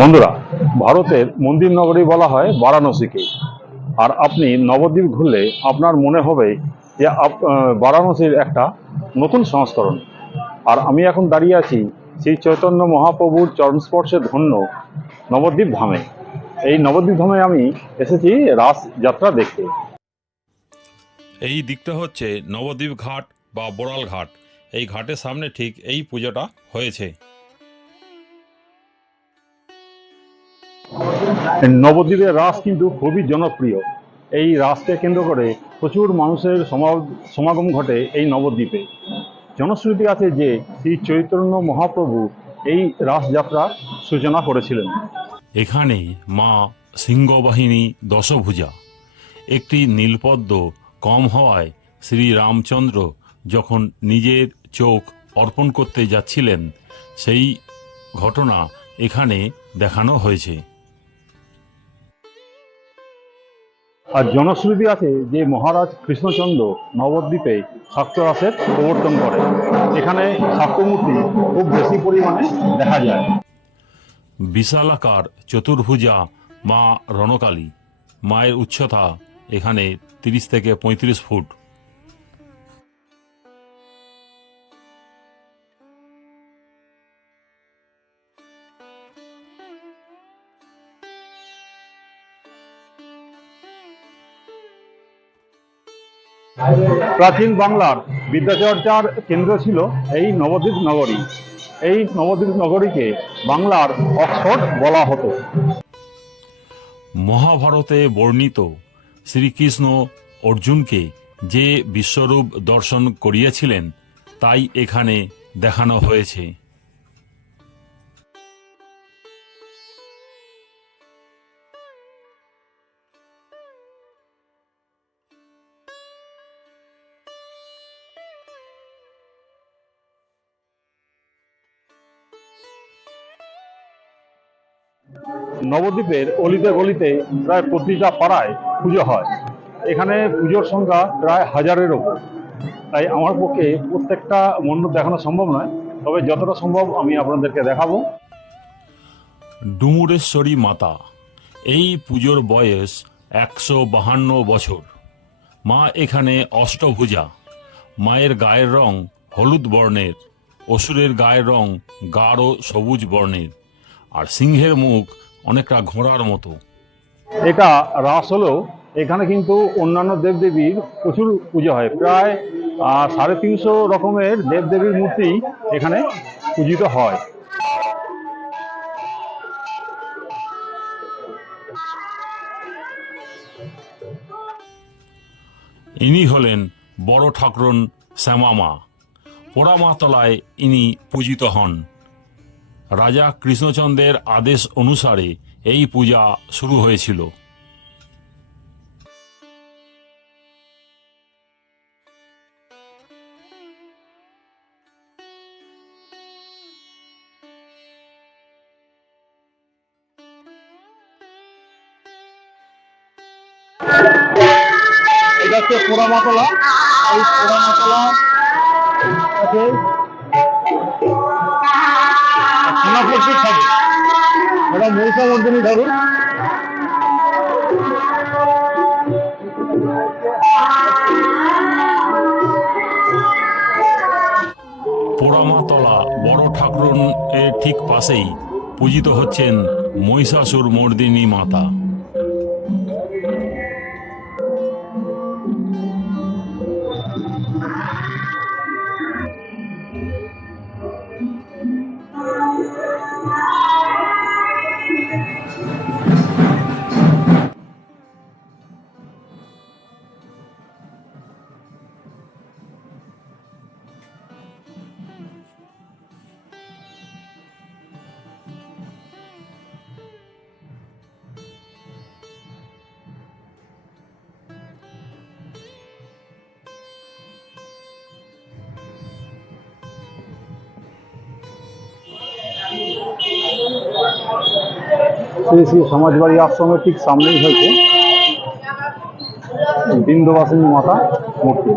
বন্ধুরা, ভারতের মন্দির নগরী বলা হয় বারাণসীকে। আর আপনি নবদ্বীপ ঘুরলে আপনার মনে হবে যে বারাণসীর একটা নতুন সংস্করণ। আর আমি এখন দাঁড়িয়ে আছি শ্রী চৈতন্য মহাপ্রভুর চরণস্পর্শে ধন্য নবদ্বীপ ধামে। এই নবদ্বীপ ধামে আমি এসেছি রাস যাত্রা দেখতে। এই দিকটা হচ্ছে নবদ্বীপ ঘাট বা বড়াল ঘাট। এই ঘাটের সামনে ঠিক এই পুজোটা হয়েছে। নবদ্বীপের রাস কিন্তু খুবই জনপ্রিয়। এই রাসকে কেন্দ্র করে প্রচুর মানুষের সমাগম ঘটে এই নবদ্বীপে। জনশ্রুতি আছে যে শ্রী চৈতন্য মহাপ্রভু এই রাসযাত্রার সূচনা করেছিলেন। এখানে মা সিংহবাহিনী দশভুজা, একটি নীলপদ্ম কম হওয়ায় শ্রী রামচন্দ্র যখন নিজের চোখ অর্পণ করতে যাচ্ছিলেন, সেই ঘটনা এখানে দেখানো হয়েছে। আর জনশ্রুতি আছে যে মহারাজ কৃষ্ণচন্দ্র নবদ্বীপে শাক্ত রাসের প্রবর্তন করে। এখানে শাক্ত মূর্তি খুব বেশি পরিমাণে দেখা যায়। বিশালাকার চতুর্ভুজা মা রণকালী, মায়ের উচ্চতা এখানে 30 থেকে 35 ফুট। প্রাচীন বাংলার বিদ্যাচর্চার কেন্দ্র ছিল এই নবদ্বীপ নগরী। এই নবদ্বীপ নগরীকে বাংলার অক্সফোর্ড বলা হতো। মহাভারতে বর্ণিত শ্রীকৃষ্ণ অর্জুনকে যে বিশ্বরূপ দর্শন করিয়েছিলেন, তাই এখানে দেখানো হয়েছে। নবদ্বীপের অলিতে গলিতে প্রায় প্রতিটা পাড়ায় পুজো হয়। এখানে পুজোর সংখ্যা প্রায় 1000-এর ওপর। তাই আমার পক্ষে প্রত্যেকটা মণ্ডপ দেখানো সম্ভব নয়, তবে যতটা সম্ভব আমি আপনাদেরকে দেখাবো। ডুমুরেশ্বরী মাতা, এই পুজোর বয়স 152 বছর। মা এখানে অষ্টভুজা। মায়ের গায়ের রং হলুদ বর্ণের, অসুরের গায়ের রং গাঢ় সবুজ বর্ণের, আর সিংহের মুখ অনেকটা ঘোড়ার মতো। এটা রাস হলেও এখানে কিন্তু অন্যান্য দেবদেবীর প্রচুর পুজো হয়। প্রায় 350 রকমের দেবদেবীর মূর্তি এখানে পূজিত হয়। ইনি হলেন বড় ঠাকুরন শ্যামামা। পোড়ামাতলায় ইনি পূজিত হন। রাজা কৃষ্ণচন্দ্রের আদেশ অনুসারে এই পূজা শুরু হয়েছিল। এটা হচ্ছে পোড়ামাতলা। এই পোড়ামাতলা আছে সোনাপট্টি ঠাকুর, এটা মহিষামর্দিনী ঠাকুর। পোড়ামাতলা বড় ঠাকুরন এর ঠিক পাশেই পূজিত হচ্ছেন মহিষাসুর মর্দিনী মাতা। শ্রী শ্রী সমাজবাড়ি আশ্রমের ঠিক সামনেই হয়েছে বিন্দুবাসিনী মাতা মূর্তি।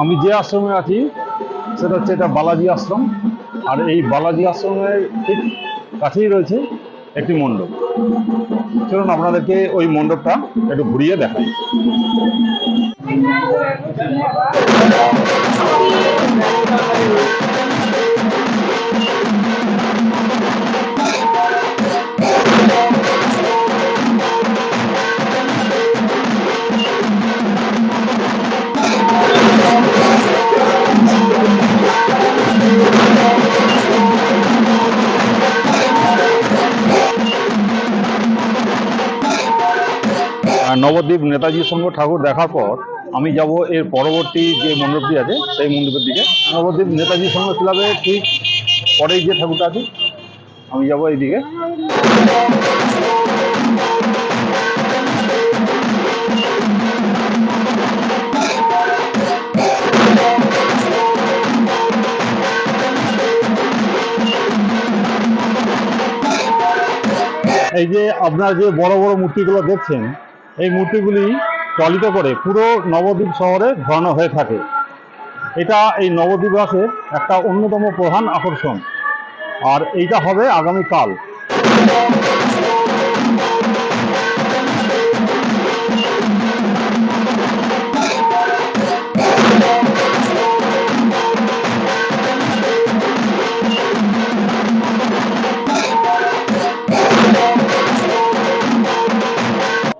আমি যে আশ্রমে আছি সেটা হচ্ছে এটা বালাজি আশ্রম। আর এই বালাজি আশ্রমের ঠিক কাছেই রয়েছে একটি মণ্ডপ। চলুন আপনাদেরকে ওই মণ্ডপটা একটু ঘুরিয়ে দেখাই। নবদ্বীপ নেতাজি সংঘ ঠাকুর দেখার পর আমি যাব এর পরবর্তী যে মণ্ডপটি আছে সেই মণ্ডপের দিকে। নবদ্বীপ নেতাজি সংঘ ক্লাবের ঠিক পরেই যে ঠাকুরটা আছে আমি যাব এইদিকে। এই যে আপনার যে বড় বড় মূর্তিগুলো দেখছেন, এই মূর্তিগুলি ট্রলিতে করে পুরো নবদ্বীপ শহরে ঘোরানো হয়ে থাকে। এটা এই নবদ্বীপ রাসের একটা অন্যতম প্রধান আকর্ষণ। আর এইটা হবে আগামীকাল।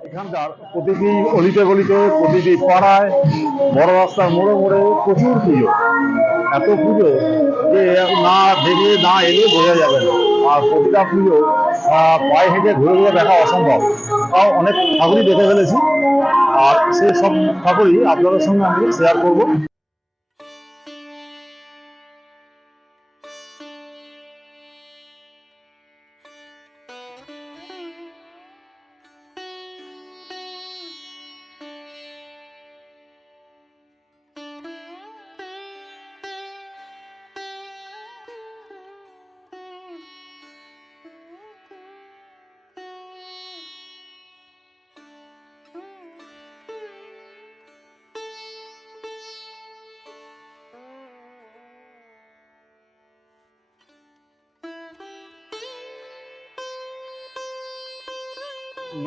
এখানকার প্রতিটি অলিতে গলিতে, প্রতিটি পাড়ায়, বড় রাস্তার মোড়ে মোড়ে প্রচুর পুজো। এত পুজো যে না দেখলে না এলে বোঝা যাবে না। আর প্রতিটা পুজো পায়ে হেঁটে ঘুরে ঘুরে দেখা অসম্ভব। তাও অনেক ঠাকুরই দেখে ফেলেছি, আর সে সব ঠাকুরই আপনাদের সঙ্গে আমি শেয়ার করব।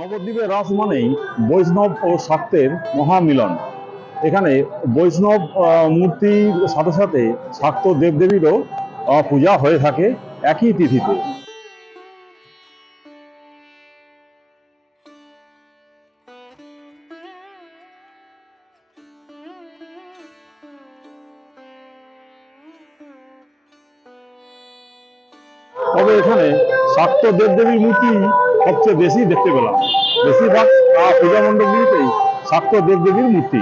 নবদ্বীপের রাস মানেই বৈষ্ণব ও শাক্তের মহামিলন। এখানে বৈষ্ণব মূর্তির সাথে সাথে শাক্ত দেবদেবীরও পূজা হয়ে থাকে একই তিথিতে। তবে এখানে শাক্ত দেবদেবীর মূর্তি সবচেয়ে বেশি দেখতে পেলাম। বেশিরভাগ পূজা মণ্ডপগুলিতেই শাক্ত দেবদেবীর মূর্তি।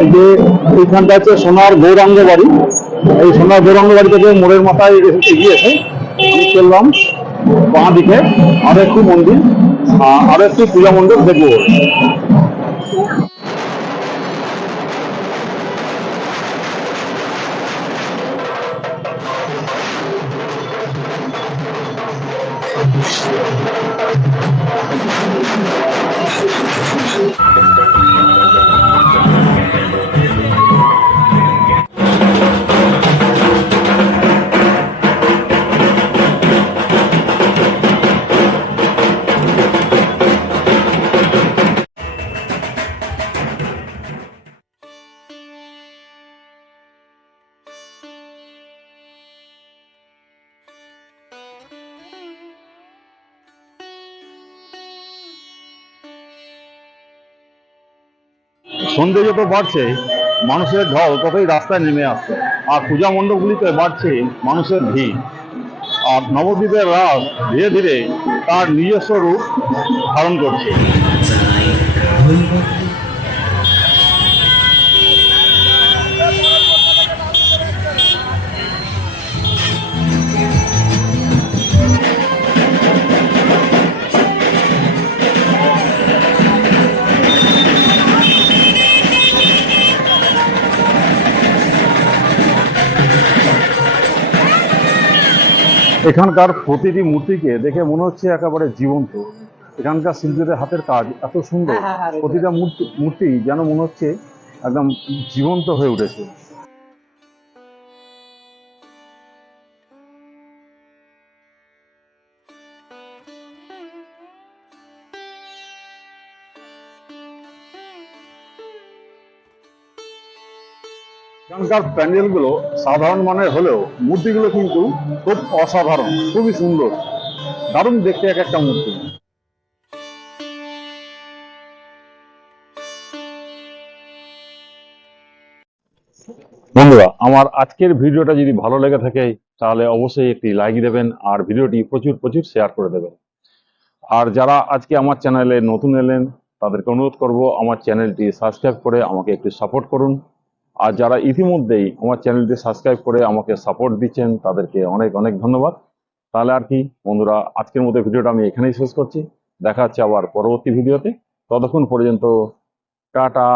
এই যে এইখানটা হচ্ছে সোনার গৌরাঙ্গ বাড়ি। এই সোনার গৌরাঙ্গ বাড়ি থেকে মোড়ের মাথায় এগিয়েছে আমি চললাম বাঁ দিকে আরো একটি মন্দির, আরো একটি পূজা মণ্ডপ দেখবো। সন্ধে যত বাড়ছে মানুষের ঢল ততই রাস্তায় নেমে আসছে, আর পূজা মণ্ডপগুলিতে বাড়ছে মানুষের ভিড়। আর নবদ্বীপের রাস ধীরে ধীরে তার নিজস্ব রূপ ধারণ করছে। এখানকার প্রতিটি মূর্তিকে দেখে মনে হচ্ছে একেবারে জীবন্ত। এখানকার শিল্পীদের হাতের কাজ এত সুন্দর, প্রতিটা মূর্তি যেন মনে হচ্ছে একদম জীবন্ত হয়ে উঠেছে। এখানকার প্যান্ডেলগুলো সাধারণ মানের হলেও মূর্তিগুলো কিন্তু খুব অসাধারণ, খুবই সুন্দর, দারুণ দেখতে এক একটা মূর্তি। বন্ধুরা, আমার আজকের ভিডিওটা যদি ভালো লেগে থাকে তাহলে অবশ্যই একটি লাইক দেবেন আর ভিডিওটি প্রচুর প্রচুর শেয়ার করে দেবেন। আর যারা আজকে আমার চ্যানেলে নতুন এলেন তাদেরকে অনুরোধ করব আমার চ্যানেলটি সাবস্ক্রাইব করে আমাকে একটু সাপোর্ট করুন। আর যারা ইতিমধ্যেই আমার চ্যানেলটি সাবস্ক্রাইব করে আমাকে সাপোর্ট দিচ্ছেন তাদেরকে অনেক অনেক ধন্যবাদ। তাহলে আর কি বন্ধুরা, আজকের মতো ভিডিওটা আমি এখানেই শেষ করছি। দেখা হচ্ছে আবার পরবর্তী ভিডিওতে। ততক্ষণ পর্যন্ত টাটা।